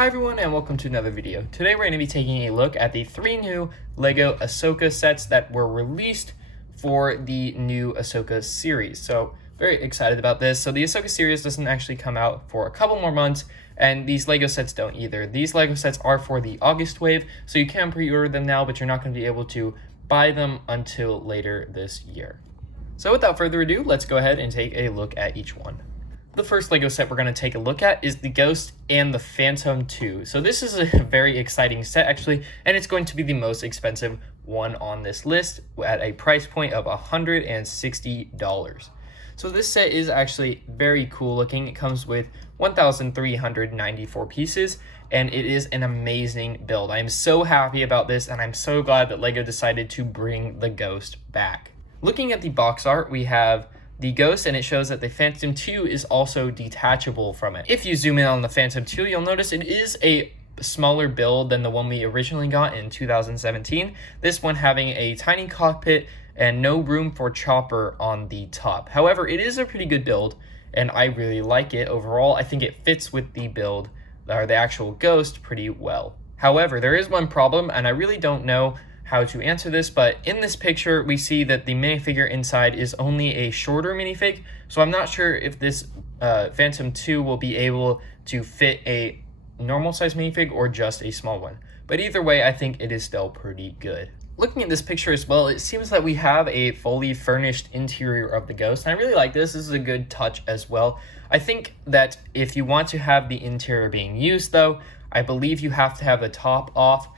Hi everyone and welcome to another video. Today we're going to be taking a look at the 3 new LEGO Ashoka sets that were released for the new Ashoka series. So very excited about this. So the Ashoka series doesn't actually come out for a couple more months, and these LEGO sets don't either. These LEGO sets are for the August wave, so you can pre-order them now, but you're not going to be able to buy them until later this year. So without further ado, let's go ahead and take a look at each one. The first LEGO set we're going to take a look at is the Ghost and the Phantom 2. So this is a very exciting set actually, and it's going to be the most expensive one on this list at a price point of $160. So this set is actually very cool looking. It comes with 1,394 pieces, and it is an amazing build. I am so happy about this, and I'm so glad that LEGO decided to bring the Ghost back. Looking at the box art, we have the Ghost, and it shows that the Phantom 2 is also detachable from it. If you zoom in on the Phantom 2, you'll notice it is a smaller build than the one we originally got in 2017. This one having a tiny cockpit and no room for chopper on the top. However, it is a pretty good build, and I really like it overall. I think it fits with the build, or the actual Ghost, pretty well. However, there is one problem, and I really don't know how to answer this, but in this picture we see that the minifigure inside is only a shorter minifig, so I'm not sure if this Phantom 2 will be able to fit a normal size minifig or just a small one. But either way, I think it is still pretty good. Looking at this picture as well, it seems that we have a fully furnished interior of the Ghost, and I really like this. This is a good touch as well. I think that if you want to have the interior being used though, I believe you have to have the top off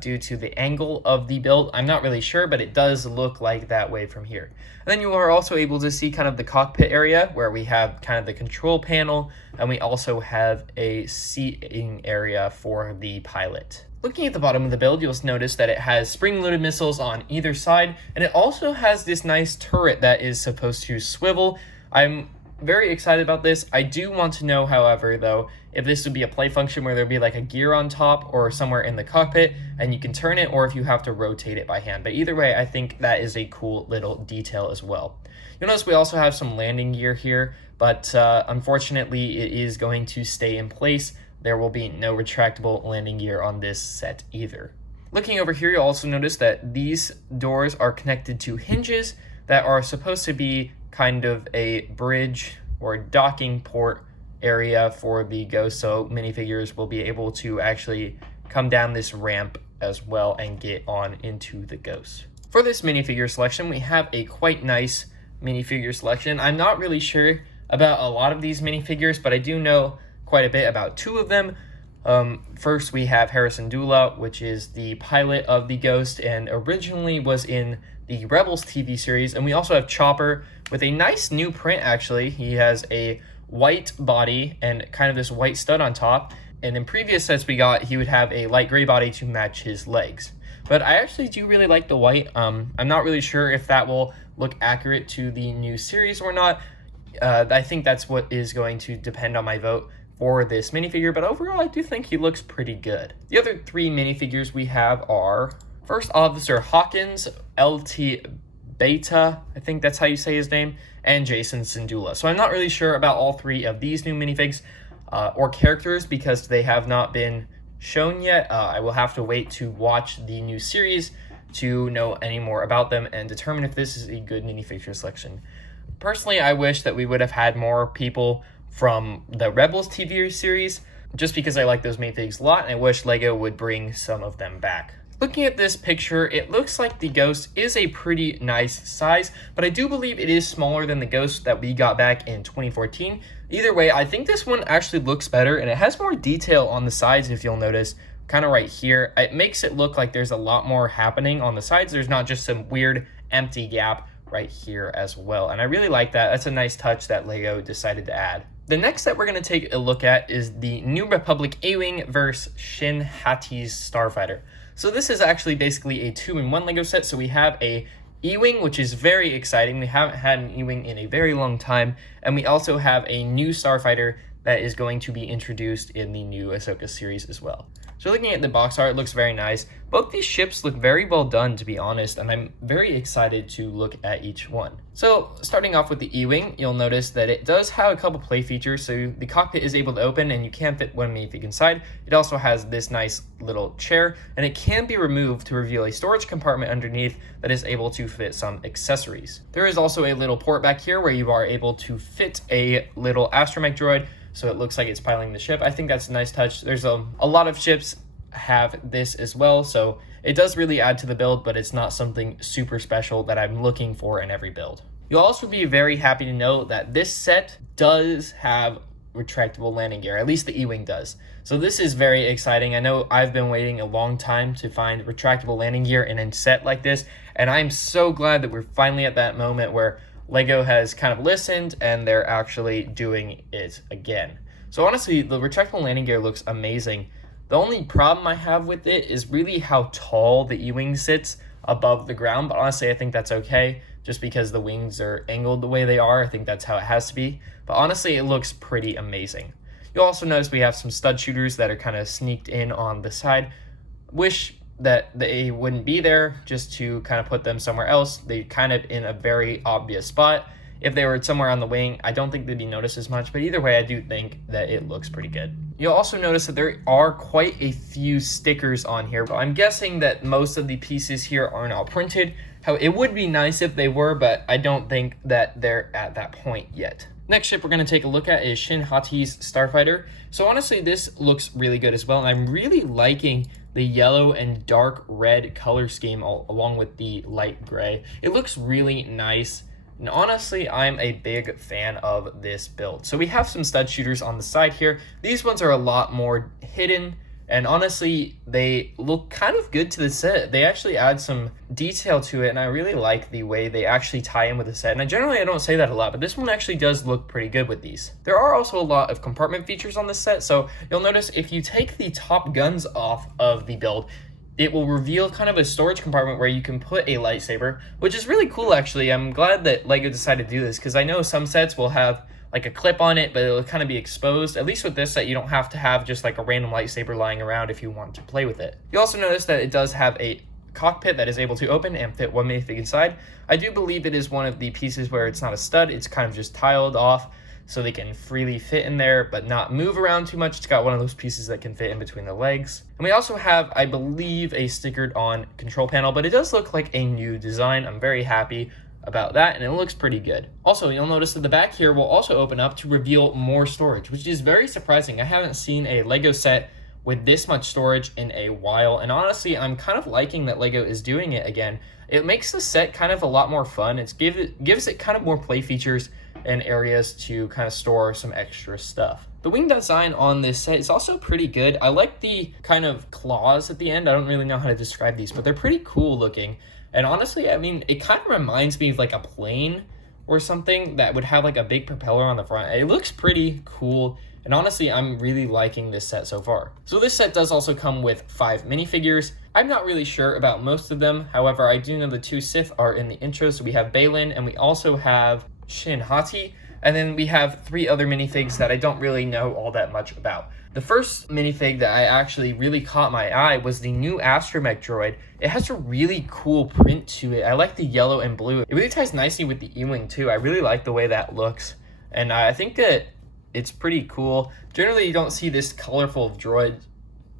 due to the angle of the build. I'm not really sure, but it does look like that way from here. And then you are also able to see kind of the cockpit area where we have kind of the control panel, and we also have a seating area for the pilot. Looking at the bottom of the build, you'll notice that it has spring-loaded missiles on either side, and it also has this nice turret that is supposed to swivel. I'm very excited about this. I do want to know, however, though, if this would be a play function where there'd be like a gear on top or somewhere in the cockpit and you can turn it, or if you have to rotate it by hand. But either way, I think that is a cool little detail as well. You'll notice we also have some landing gear here, but unfortunately it is going to stay in place. There will be no retractable landing gear on this set either. Looking over here, you'll also notice that these doors are connected to hinges that are supposed to be kind of a bridge or docking port area for the Ghost, so minifigures will be able to actually come down this ramp as well and get on into the Ghost. For this minifigure selection, we have a quite nice minifigure selection. I'm not really sure about a lot of these minifigures, but I do know quite a bit about 2 of them. First, we have Harrison Dula, which is the pilot of the Ghost and originally was in the Rebels TV series. And we also have Chopper with a nice new print, actually. He has a white body and kind of this white stud on top. And in previous sets we got, he would have a light gray body to match his legs. But I actually do really like the white. I'm not really sure if that will look accurate to the new series or not. I think that's what is going to depend on my vote for this minifigure, but overall I do think he looks pretty good. The other 3 minifigures we have are First Officer Hawkins, LT Beta, I think that's how you say his name, and Jason Syndulla. So I'm not really sure about all 3 of these new minifigs or characters because they have not been shown yet. I will have to wait to watch the new series to know any more about them and determine if this is a good minifigure selection. Personally, I wish that we would have had more people from the Rebels TV series, just because I like those minifigs a lot, and I wish LEGO would bring some of them back. Looking at this picture, it looks like the Ghost is a pretty nice size, but I do believe it is smaller than the Ghost that we got back in 2014. Either way, I think this one actually looks better, and it has more detail on the sides, if you'll notice, kind of right here. It makes it look like there's a lot more happening on the sides. There's not just some weird empty gap right here as well, and I really like that. That's a nice touch that LEGO decided to add. The next set we're going to take a look at is the New Republic Awing versus Shin Hati's Starfighter. So this is actually basically a 2-in-1 LEGO set. So we have a E-Wing, which is very exciting. We haven't had an E-Wing in a very long time. And we also have a new Starfighter that is going to be introduced in the new Ashoka series as well. So looking at the box art, it looks very nice. Both these ships look very well done, to be honest, and I'm very excited to look at each one. So starting off with the Awing, you'll notice that it does have a couple play features. So the cockpit is able to open and you can fit one minifig inside. It also has this nice little chair, and it can be removed to reveal a storage compartment underneath that is able to fit some accessories. There is also a little port back here where you are able to fit a little astromech droid, so it looks like it's piloting the ship. I think that's a nice touch. There's a lot of ships have this as well, so it does really add to the build, but it's not something super special that I'm looking for in every build. You'll also be very happy to know that this set does have retractable landing gear, at least the Awing does. So this is very exciting. I know I've been waiting a long time to find retractable landing gear in a set like this, and I'm so glad that we're finally at that moment where Lego has kind of listened and they're actually doing it again. So honestly, the retractable landing gear looks amazing. The only problem I have with it is really how tall the Ewing sits above the ground, but honestly I think that's okay, just because the wings are angled the way they are. I think that's how it has to be, but honestly it looks pretty amazing. You'll also notice we have some stud shooters that are kind of sneaked in on the side. Wish that they wouldn't be there, just to kind of put them somewhere else. They kind of in a very obvious spot. If they were somewhere on the wing, I don't think they'd be noticed as much, but either way, I do think that it looks pretty good. You'll also notice that there are quite a few stickers on here, but I'm guessing that most of the pieces here are not printed. How it would be nice if they were, but I don't think that they're at that point yet. Next ship we're going to take a look at is Shin Hati's Starfighter. So honestly, this looks really good as well, and I'm really liking the yellow and dark red color scheme along with the light gray. It looks really nice. And honestly, I'm a big fan of this build. So we have some stud shooters on the side here. These ones are a lot more hidden, and honestly, they look kind of good to the set. They actually add some detail to it, and I really like the way they actually tie in with the set. And I don't say that a lot, but this one actually does look pretty good with these. There are also a lot of compartment features on this set, so you'll notice if you take the top guns off of the build, it will reveal kind of a storage compartment where you can put a lightsaber, which is really cool actually. I'm glad that LEGO decided to do this, because I know some sets will have like a clip on it, but it'll kind of be exposed. At least with this set, you don't have to have just like a random lightsaber lying around if you want to play with it. You also notice that it does have a cockpit that is able to open and fit one minifig inside. I do believe it is one of the pieces where it's not a stud, it's kind of just tiled off, so they can freely fit in there but not move around too much. It's got one of those pieces that can fit in between the legs. And we also have, I believe, a stickered on control panel, but it does look like a new design. I'm very happy about that, and it looks pretty good. Also, you'll notice that the back here will also open up to reveal more storage, which is very surprising. I haven't seen a Lego set with this much storage in a while, and honestly, I'm kind of liking that Lego is doing it again. It makes the set kind of a lot more fun. It gives it kind of more play features and areas to kind of store some extra stuff. The wing design on this set is also pretty good. I like the kind of claws at the end. I don't really know how to describe these, but they're pretty cool looking. And honestly, I mean, it kind of reminds me of like a plane or something that would have like a big propeller on the front. It looks pretty cool. And honestly, I'm really liking this set so far. So this set does also come with 5 minifigures. I'm not really sure about most of them. However, I do know the 2 Sith are in the intro. So we have Balin and we also have Shin Hati. And then we have 3 other minifigs that I don't really know all that much about. The first minifig that I actually really caught my eye was the new astromech droid. It has a really cool print to it. I like the yellow and blue. It really ties nicely with the Ewing too. I really like the way that looks. And I think that it's pretty cool. Generally, you don't see this colorful droid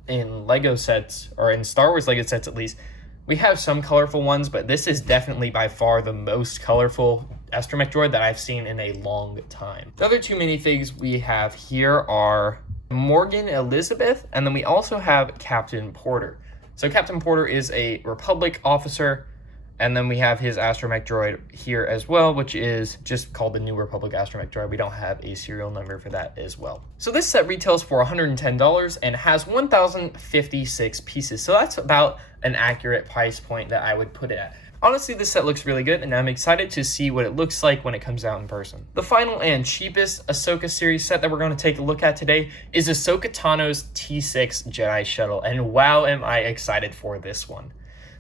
in Lego sets, or in Star Wars Lego sets at least. We have some colorful ones, but this is definitely by far the most colorful astromech droid that I've seen in a long time. The other 2 minifigs we have here are Morgan Elizabeth, and then we also have Captain Porter. So Captain Porter is a Republic officer, and then we have his astromech droid here as well, which is just called the New Republic astromech droid. We don't have a serial number for that as well. So this set retails for $110 and has 1,056 pieces. So that's about an accurate price point that I would put it at. Honestly, this set looks really good, and I'm excited to see what it looks like when it comes out in person. The final and cheapest Ahsoka series set that we're going to take a look at today is Ahsoka Tano's T6 Jedi Shuttle, and wow, am I excited for this one.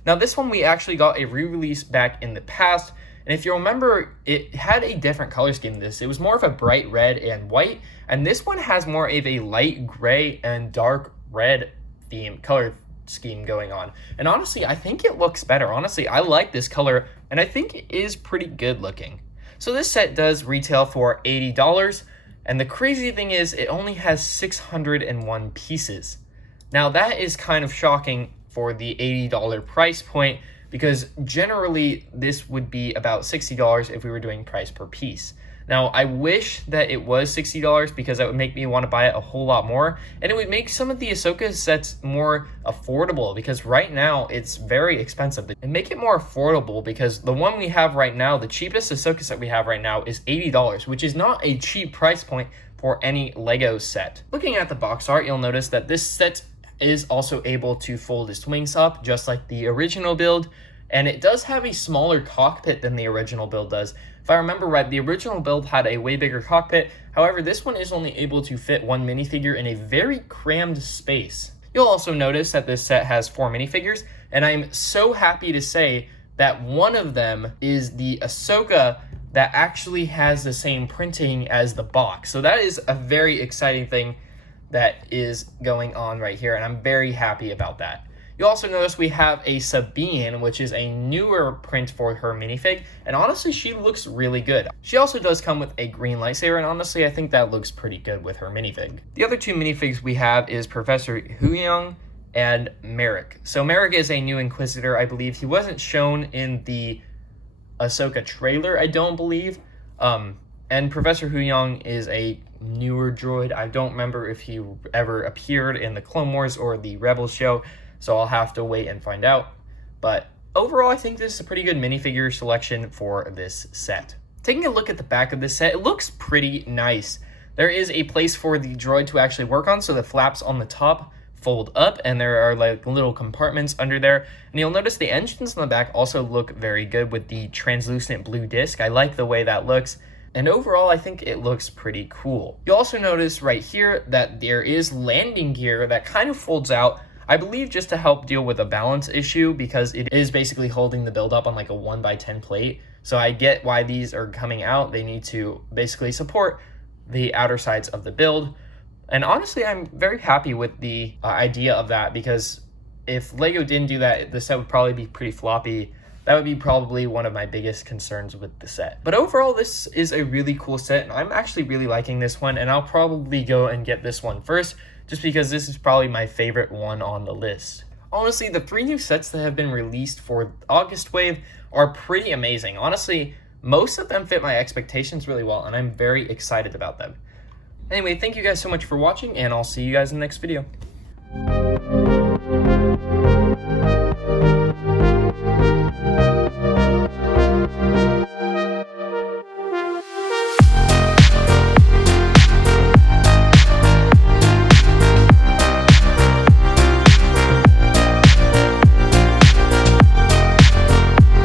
Now, this one we actually got a re-release back in the past, and if you remember, it had a different color scheme than this. It was more of a bright red and white, and this one has more of a light gray and dark red theme, color scheme going on. And honestly, I think it looks better. Honestly, I like this color, and I think it is pretty good looking. So this set does retail for $80, and the crazy thing is it only has 601 pieces. Now that is kind of shocking for the $80 price point, because generally this would be about $60 if we were doing price per piece. Now, I wish that it was $60 because that would make me want to buy it a whole lot more, and it would make some of the Ahsoka sets more affordable, because right now it's very expensive. And make it more affordable, because the one we have right now, the cheapest Ahsoka set we have right now is $80, which is not a cheap price point for any Lego set. Looking at the box art, you'll notice that this set is also able to fold its wings up, just like the original build, and it does have a smaller cockpit than the original build does. If I remember right, the original build had a way bigger cockpit. However, this one is only able to fit one minifigure in a very crammed space. You'll also notice that this set has 4 minifigures, and I'm so happy to say that one of them is the Ahsoka that actually has the same printing as the box. So that is a very exciting thing that is going on right here, and I'm very happy about that. You'll also notice we have a Sabine, which is a newer print for her minifig, and honestly, she looks really good. She also does come with a green lightsaber, and honestly, I think that looks pretty good with her minifig. The other 2 minifigs we have is Professor Huyang and Merrick. So Merrick is a new Inquisitor, I believe. He wasn't shown in the Ahsoka trailer, I don't believe. And Professor Huyang is a newer droid. I don't remember if he ever appeared in the Clone Wars or the Rebels show, so I'll have to wait and find out. But overall, I think this is a pretty good minifigure selection for this set. Taking a look at the back of this set, it looks pretty nice. There is a place for the droid to actually work on, so the flaps on the top fold up, and there are like little compartments under there. And you'll notice the engines on the back also look very good with the translucent blue disc. I like the way that looks. And overall, I think it looks pretty cool. You'll also notice right here that there is landing gear that kind of folds out, I believe just to help deal with a balance issue, because it is basically holding the build up on like a 1x10 plate. So I get why these are coming out. They need to basically support the outer sides of the build. And honestly, I'm very happy with the idea of that, because if Lego didn't do that, the set would probably be pretty floppy. That would be probably one of my biggest concerns with the set. But overall, this is a really cool set, and I'm actually really liking this one, and I'll probably go and get this one first, just because this is probably my favorite one on the list. Honestly, the 3 new sets that have been released for August Wave are pretty amazing. Honestly, most of them fit my expectations really well, and I'm very excited about them. Anyway, thank you guys so much for watching, and I'll see you guys in the next video.